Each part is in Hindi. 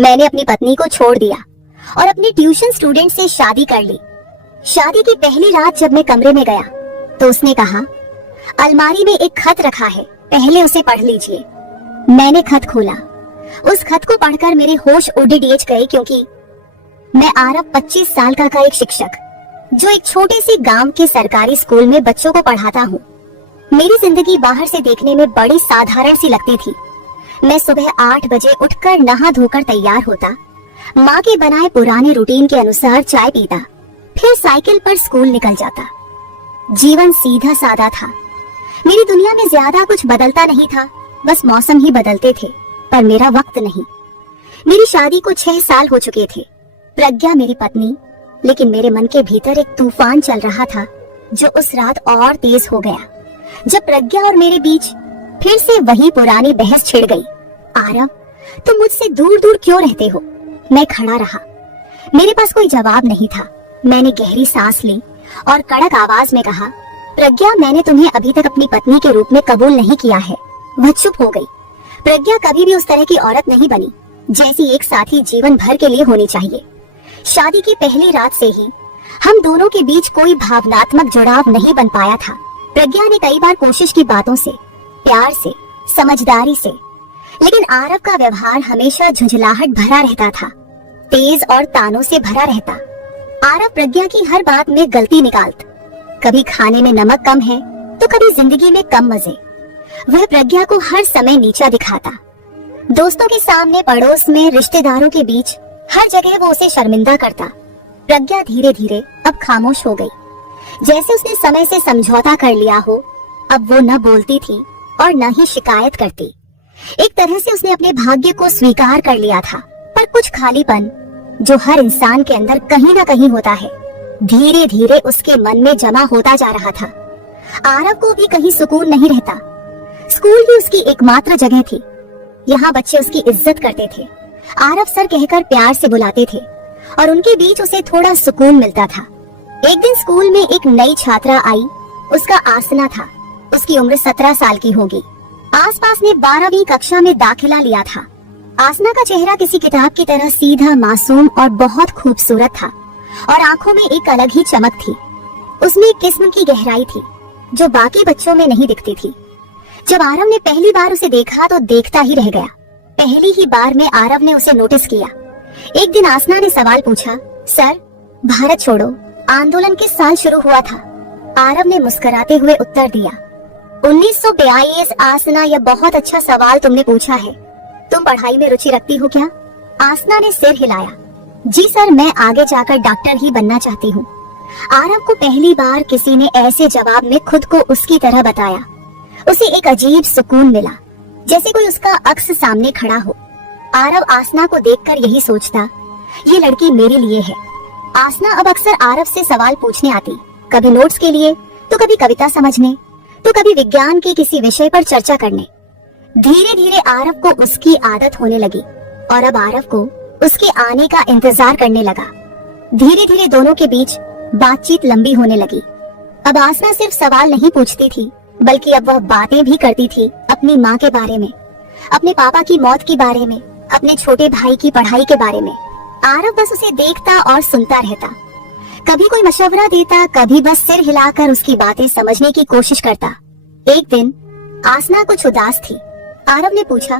मैंने अपनी पत्नी को छोड़ दिया और अपने ट्यूशन स्टूडेंट से शादी कर ली। शादी की पहली रात जब मैं कमरे में गया तो उसने कहा, अलमारी में एक खत रखा है, पहले उसे पढ़ लीजिए। मैंने खत खोला। उस खत को पढ़कर मेरे होश उड़ेच गए, क्योंकि मैं आरव 25 साल का एक शिक्षक जो एक छोटे से गांव के सरकारी स्कूल में बच्चों को पढ़ाता हूँ। मेरी जिंदगी बाहर से देखने में बड़ी साधारण सी लगती थी। मैं सुबह 8 बजे उठकर नहा धोकर तैयार होता, माँ के बनाए पुराने रूटीन के अनुसार चाय पीता, फिर साइकिल पर स्कूल निकल जाता। जीवन सीधा साधा था। मेरी दुनिया में ज्यादा कुछ बदलता नहीं था, बस मौसम ही बदलते थे, पर मेरा वक्त नहीं। मेरी शादी को 6 साल हो चुके थे। प्रज्ञा मेरी पत्नी, लेकिन मेरे मन के भीतर एक तूफान चल रहा था जो उस रात और तेज हो गया जब प्रज्ञा और मेरे बीच फिर से वही पुरानी बहस छिड़ गई। आरव, तुम मुझसे दूर दूर क्यों रहते हो? मैं खड़ा रहा। मेरे पास कोई जवाब नहीं था। मैंने गहरी सांस ली और कड़क आवाज में कहा, प्रज्ञा, मैंने तुम्हें अभी तक अपनी पत्नी के रूप में कबूल नहीं किया है। वह चुप हो गई। प्रज्ञा कभी भी उस तरह की औरत नहीं बनी जैसी एक साथी जीवन भर के लिए होनी चाहिए। शादी की पहली रात से ही हम दोनों के बीच कोई भावनात्मक जुड़ाव नहीं बन पाया था। प्रज्ञा ने कई बार कोशिश की, बातों से, प्यार से, समझदारी से, लेकिन आरव का व्यवहार हमेशा झुंझलाहट भरा रहता था, तेज और तानों से भरा रहता। आरव प्रज्ञा की हर बात में गलती निकालता। कभी खाने में नमक कम है तो कभी जिंदगी में कम मजे। वह प्रज्ञा को हर समय नीचा दिखाता। दोस्तों के सामने, पड़ोस में, रिश्तेदारों के बीच, हर जगह वो उसे शर्मिंदा करता। प्रज्ञा धीरे धीरे अब खामोश हो गई, जैसे उसने समय से समझौता कर लिया हो। अब वो न बोलती थी और न ही शिकायत करती। एक तरह से उसने अपने भाग्य को स्वीकार कर लिया था। पर कुछ खालीपन जो हर इंसान के अंदर कहीं ना कहीं होता है, धीरे धीरे उसके मन में जमा होता जा रहा था। आरव को भी कहीं सुकून नहीं रहता। स्कूल ही उसकी एकमात्र जगह थी। यहाँ बच्चे उसकी इज्जत करते थे, आरव सर कहकर प्यार से बुलाते थे और उनके बीच उसे थोड़ा सुकून मिलता था। एक दिन स्कूल में एक नई छात्रा आई। उसका आसना था। उसकी उम्र 17 साल की होगी। आसपास ने 12वीं कक्षा में दाखिला लिया था। आसना का चेहरा किसी किताब की तरह सीधा, मासूम और बहुत खूबसूरत था और आंखों में एक अलग ही चमक थी। उसमें एक किस्म की गहराई थी जो बाकी बच्चों में नहीं दिखती थी। जब आरव ने पहली बार उसे देखा तो देखता ही रह गया। पहली ही बार में आरव ने उसे नोटिस किया। एक दिन आसना ने सवाल पूछा, सर, भारत छोड़ो आंदोलन किस साल शुरू हुआ था? आरव ने मुस्कुराते हुए उत्तर दिया, 1942। आसना, यह बहुत अच्छा सवाल तुमने पूछा है। तुम पढ़ाई में रुचि रखती हो क्या? आसना ने सिर हिलाया। जी सर, मैं आगे जाकर डॉक्टर ही बनना चाहती हूँ। आरव को पहली बार किसी ने ऐसे जवाब में खुद को उसकी तरह बताया। उसे एक अजीब सुकून मिला, जैसे कोई उसका अक्स सामने खड़ा हो। आरव आसना को देखकर यही सोचता, ये लड़की मेरे लिए है। आसना अब अक्सर आरव से सवाल पूछने आती, कभी नोट्स के लिए, तो कभी कविता समझने, तो कभी विज्ञान के किसी विषय पर चर्चा करने। धीरे धीरे आरव को उसकी आदत होने लगी और अब आरव को उसके आने का इंतजार करने लगा। धीरे धीरे दोनों के बीच बातचीत लंबी होने लगी। अब आसना सिर्फ सवाल नहीं पूछती थी, बल्कि अब वह बातें भी करती थी अपनी माँ के बारे में, अपने पापा की मौत के बारे में, अपने छोटे भाई की पढ़ाई के बारे में। आरव बस उसे देखता और सुनता रहता। कभी कोई मशवरा देता, कभी बस सिर हिलाकर उसकी बातें समझने की कोशिश करता। एक दिन आसना कुछ उदास थी। आरव ने पूछा,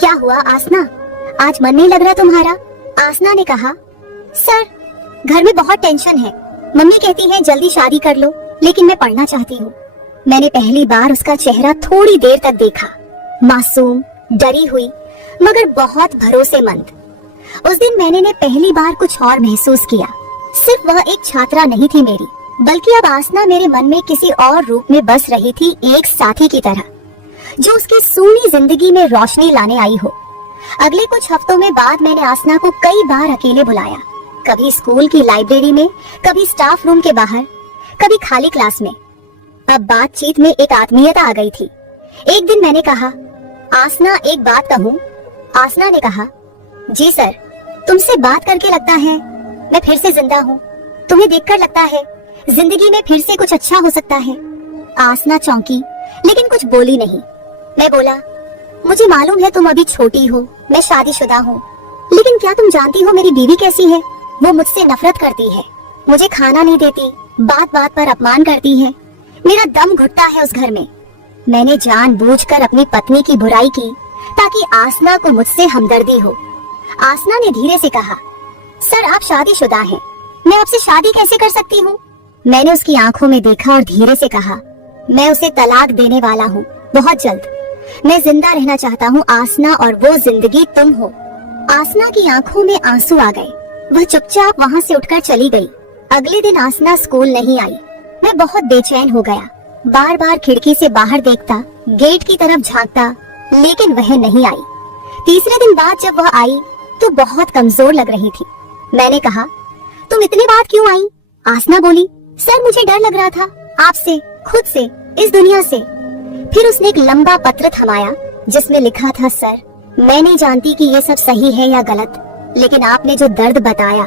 क्या हुआ आसना, आज मन नहीं लग रहा तुम्हारा? आसना ने कहा, सर, घर में बहुत टेंशन है। मम्मी कहती है जल्दी शादी कर लो, लेकिन मैं पढ़ना चाहती हूँ। मैंने पहली बार उसका चेहरा थोड़ी देर तक देखा, मासूम, डरी हुई, मगर बहुत भरोसेमंद। उस दिन मैंने पहली बार कुछ और महसूस किया। सिर्फ वह एक छात्रा नहीं थी मेरी, बल्कि अब आसना मेरे मन में किसी और रूप में बस रही थी, एक साथी की तरह, जो उसकी सूनी जिंदगी में रोशनी लाने आई हो। अगले कुछ हफ्तों में बाद मैंने आसना को कई बार अकेले बुलाया, कभी स्कूल की लाइब्रेरी में, कभी स्टाफ रूम के बाहर, कभी खाली क्लास में। अब बातचीत में एक आत्मीयता आ गई थी। एक दिन मैंने कहा, आसना, एक बात कहूँ? आसना ने कहा, जी सर। तुमसे बात करके लगता है मैं फिर से जिंदा हूँ। तुम्हें देखकर लगता है जिंदगी में फिर से कुछ अच्छा हो सकता है। आसना चौंकी, लेकिन कुछ बोली नहीं। मैं बोला, मुझे मालूम है तुम अभी छोटी हो, मैं शादीशुदा हूँ, लेकिन क्या तुम जानती हो मेरी बीवी कैसी है? वो मुझसे नफरत करती है, मुझे खाना नहीं देती, बात बात पर अपमान करती है, मेरा दम घुटता है उस घर में। मैंने जानबूझकर अपनी पत्नी की बुराई की ताकि आसना को मुझसे हमदर्दी हो। आसना ने धीरे से कहा, सर आप शादीशुदा हैं, मैं आपसे शादी कैसे कर सकती हूँ? मैंने उसकी आंखों में देखा और धीरे से कहा, मैं उसे तलाक देने वाला हूँ, बहुत जल्द। मैं जिंदा रहना चाहता हूँ आसना, और वो जिंदगी तुम हो। आसना की आंखों में आंसू आ गए, वह चुपचाप वहाँ से उठकर चली गई। अगले दिन आसना स्कूल नहीं आई। मैं बहुत बेचैन हो गया, बार बार खिड़की से बाहर देखता, गेट की तरफ झांकता, लेकिन वह नहीं आई। तीसरे दिन बाद जब वह आई तो बहुत कमजोर लग रही थी। मैंने कहा, तुम इतने बाद क्यों आई? आसना बोली, सर मुझे डर लग रहा था, आपसे, खुद से, इस दुनिया से। फिर उसने एक लंबा पत्र थमाया जिसमें लिखा था, सर मैं नहीं जानती कि ये सब सही है या गलत, लेकिन आपने जो दर्द बताया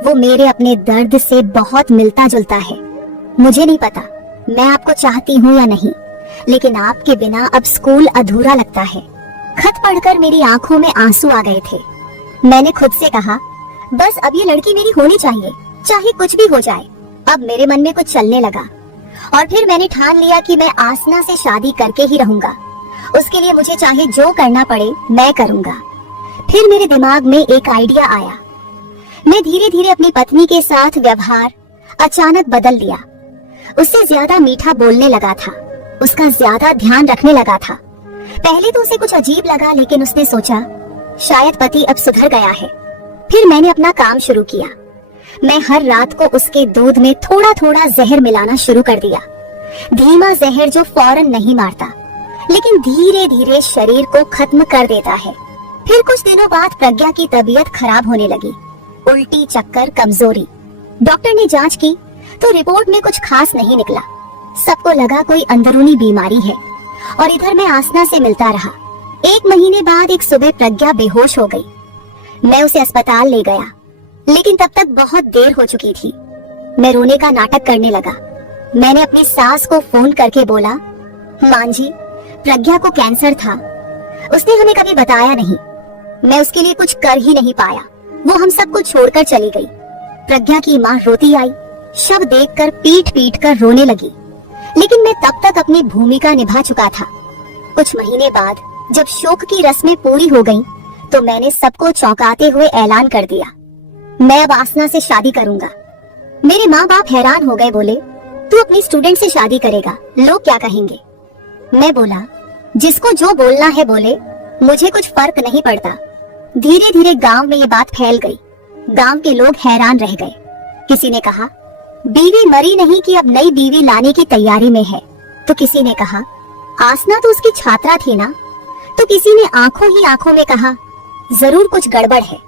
वो मेरे अपने दर्द से बहुत मिलता जुलता है। मुझे नहीं पता मैं आपको चाहती हूँ या नहीं, लेकिन आपके बिना अब स्कूल अधूरा लगता है। खत पढ़कर मेरी आंखों में आंसू आ गए थे। मैंने खुद से कहा, बस अब ये लड़की मेरी होनी चाहिए, चाहे कुछ भी हो जाए। अब मेरे मन में कुछ चलने लगा और फिर मैंने ठान लिया कि मैं आसना से शादी करके ही रहूंगा। उसके लिए मुझे चाहे जो करना पड़े मैं करूंगा। फिर मेरे दिमाग में एक आइडिया आया। मैं धीरे धीरे अपनी पत्नी के साथ व्यवहार अचानक बदल दिया। उससे ज्यादा मीठा बोलने लगा था, उसका ज्यादा ध्यान रखने लगा था। पहले तो उसे कुछ अजीब लगा, लेकिन उसने सोचा शायद पति अब सुधर गया है। फिर मैंने अपना काम शुरू किया। मैं हर रात को उसके दूध में थोड़ा थोड़ा जहर मिलाना शुरू कर दिया। धीमा जहर जो फौरन नहीं मारता, लेकिन धीरे धीरे शरीर को खत्म कर देता है। फिर कुछ दिनों बाद प्रज्ञा की तबीयत खराब होने लगी, उल्टी, चक्कर, कमजोरी। डॉक्टर ने जांच की तो रिपोर्ट में कुछ खास नहीं निकला। सबको लगा कोई अंदरूनी बीमारी है, और इधर मैं आसना से मिलता रहा। 1 महीने बाद एक सुबह प्रज्ञा बेहोश हो गई। मैं उसे अस्पताल ले गया, लेकिन तब तक बहुत देर हो चुकी थी। मैं रोने का नाटक करने लगा। मैंने अपनी सास को फोन करके बोला, मां जी, प्रज्ञा को कैंसर था, उसने हमें कभी बताया नहीं। मैं उसके लिए कुछ कर ही नहीं पाया, वो हम सबको छोड़कर चली गई। प्रज्ञा की माँ रोती आई, शव देखकर पीट पीट कर रोने लगी, लेकिन मैं तब तक अपनी भूमिका निभा चुका था। कुछ महीने बाद जब शोक की रस्में पूरी हो गईं, तो मैंने सबको चौंकाते हुए ऐलान कर दिया, मैं अब आसना से शादी करूंगा। मेरे माँ बाप हैरान हो गए, बोले, तू अपनी स्टूडेंट से शादी करेगा, लोग क्या कहेंगे? मैं बोला, जिसको जो बोलना है बोले, मुझे कुछ फर्क नहीं पड़ता। धीरे धीरे गांव में ये बात फैल गई। गांव के लोग हैरान रह गए। किसी ने कहा, बीवी मरी नहीं कि अब नई बीवी लाने की तैयारी में है। तो किसी ने कहा, आसना तो उसकी छात्रा थी ना। तो किसी ने आंखों ही आंखों में कहा, जरूर कुछ गड़बड़ है।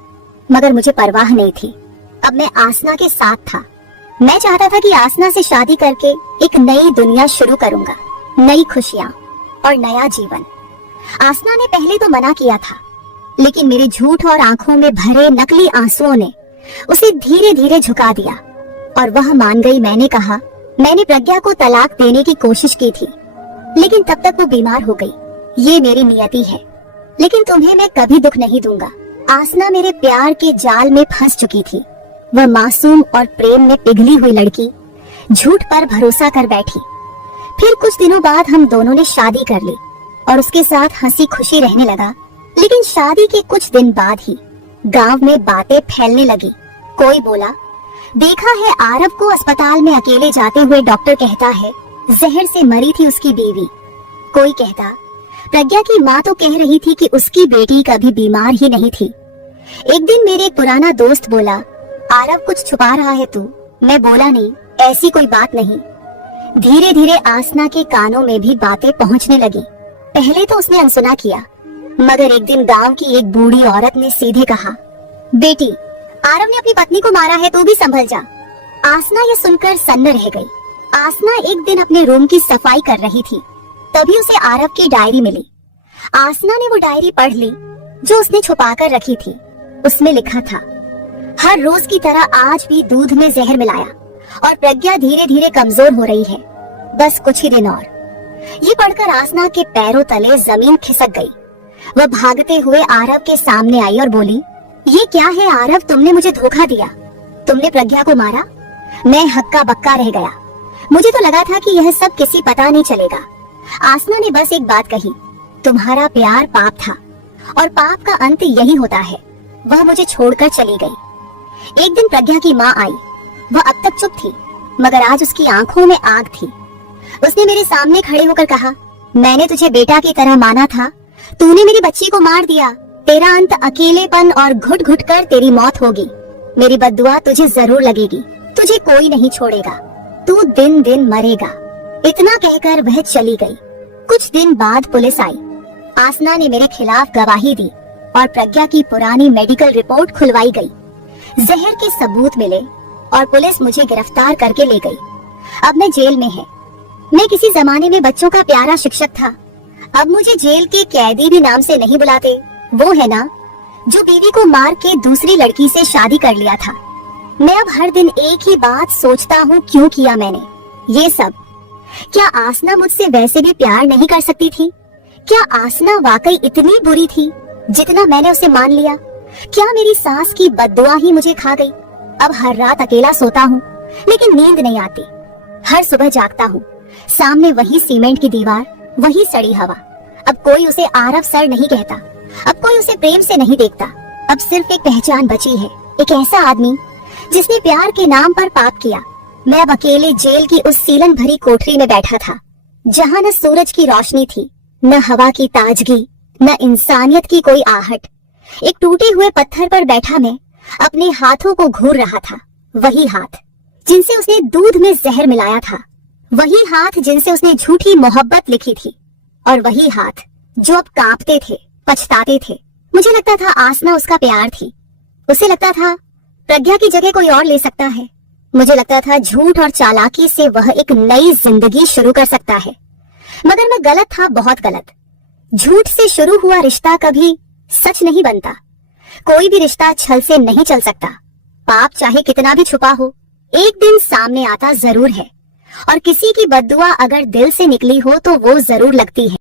मगर मुझे परवाह नहीं थी, अब मैं आसना के साथ था। मैं चाहता था कि आसना से शादी करके एक नई दुनिया शुरू करूंगा, नई खुशियां और नया जीवन। आसना ने पहले तो मना किया था, लेकिन मेरे झूठ और आंखों में भरे नकली आंसुओं ने उसे धीरे धीरे झुका दिया और वह मान गई। मैंने कहा, मैंने प्रज्ञा को तलाक देने की कोशिश की थी, लेकिन तब तक वो बीमार हो गई। ये मेरी नियति है, लेकिन तुम्हें मैं कभी दुख नहीं दूंगा। आसना मेरे प्यार के जाल में फंस चुकी थी। वह मासूम और प्रेम में पिघली हुई लड़की झूठ पर भरोसा कर बैठी। फिर कुछ दिनों बाद हम दोनों ने शादी कर ली और उसके साथ हंसी खुशी रहने लगा। लेकिन शादी के कुछ दिन बाद ही गांव में बातें फैलने लगी। कोई बोला, देखा है आरव को अस्पताल में अकेले जाते हुए डॉक्टर कहता है जहर से मरी थी उसकी बीवी। कोई कहता, प्रज्ञा की माँ तो कह रही थी कि उसकी बेटी कभी बीमार ही नहीं थी। एक दिन मेरे एक पुराना दोस्त बोला, आरव कुछ छुपा रहा है तू। मैं बोला, नहीं, ऐसी कोई बात नहीं। धीरे धीरे आसना के कानों में भी बातें पहुंचने लगी। पहले तो उसने अनसुना किया, मगर एक दिन गांव की एक बूढ़ी औरत ने सीधे कहा, बेटी, आरव ने अपनी पत्नी को मारा है, तू भी संभल जा। आसना ये सुनकर सन्न रह गई। आसना एक दिन अपने रूम की सफाई कर रही थी, तभी उसे आरव की डायरी मिली। आसना ने वो डायरी पढ़ ली जो उसने छुपा कर रखी थी। उसमें लिखा था, हर रोज की तरह आज भी दूध में जहर मिलाया और प्रज्ञा धीरे धीरे कमजोर हो रही है, बस कुछ ही दिन और। ये पढ़कर आसना के पैरों तले जमीन खिसक गई। वह भागते हुए आरव के सामने आई और बोली, ये क्या है आरव, तुमने मुझे धोखा दिया, तुमने प्रज्ञा को मारा। मैं हक्का बक्का रह गया। मुझे तो लगा था कि यह सब किसी पता नहीं चलेगा। आसना ने बस एक बात कही, तुम्हारा प्यार पाप था और पाप का अंत यही होता है। वह मुझे छोड़कर चली गई। एक दिन प्रज्ञा की माँ आई। वह अब तक चुप थी, मगर आज उसकी आंखों में आग थी। उसने मेरे सामने खड़े होकर कहा, मैंने तुझे बेटा की तरह माना था, तूने मेरी बच्ची को मार दिया। तेरा अंत अकेलेपन और घुट घुट कर तेरी मौत होगी। मेरी बद्दुआ तुझे जरूर लगेगी, तुझे कोई नहीं छोड़ेगा, तू दिन दिन मरेगा। इतना कहकर वह चली गई। कुछ दिन बाद पुलिस आई। आसना ने मेरे खिलाफ गवाही दी और प्रज्ञा की पुरानी मेडिकल रिपोर्ट खुलवाई गई। जहर के सबूत मिले और पुलिस मुझे गिरफ्तार करके ले गई। अब मैं जेल में है। मैं किसी जमाने में बच्चों का प्यारा शिक्षक था। अब मुझे जेल के कैदी भी नाम से नहीं बुलाते। वो है ना जो बीवी को मार के दूसरी लड़की से शादी कर लिया था। मैं अब हर दिन एक ही बात सोचता हूँ, क्यों किया मैंने ये सब? क्या आसना मुझसे वैसे भी प्यार नहीं कर सकती थी? क्या आसना वाकई इतनी बुरी थी जितना मैंने उसे मान लिया? क्या मेरी सास की बद्दुआ ही मुझे खा गई? अब हर रात अकेला सोता हूँ लेकिन नींद नहीं आती। हर सुबह जागता हूँ, सामने वही सीमेंट की दीवार, वही सड़ी हवा। अब कोई उसे आरव सर नहीं कहता, अब कोई उसे प्रेम से नहीं देखता। अब सिर्फ एक पहचान बची है, एक ऐसा आदमी जिसने प्यार के नाम पर पाप किया। मैं अब अकेले जेल की उस सीलन भरी कोठरी में बैठा था, जहाँ न सूरज की रोशनी थी, न हवा की ताजगी, न इंसानियत की कोई आहट। एक टूटे हुए पत्थर पर बैठा मैं अपने हाथों को घूर रहा था। वही हाथ जिनसे उसने दूध में जहर मिलाया था, वही हाथ जिनसे उसने झूठी मोहब्बत लिखी थी, और वही हाथ जो अब कांपते थे, पछताते थे। मुझे लगता था आसना उसका प्यार थी। उसे लगता था प्रज्ञा की जगह कोई और ले सकता है। मुझे लगता था झूठ और चालाकी से वह एक नई जिंदगी शुरू कर सकता है। मगर मैं गलत था, बहुत गलत। झूठ से शुरू हुआ रिश्ता कभी सच नहीं बनता। कोई भी रिश्ता छल से नहीं चल सकता। पाप चाहे कितना भी छुपा हो, एक दिन सामने आता जरूर है, और किसी की बद्दुआ अगर दिल से निकली हो तो वो जरूर लगती है।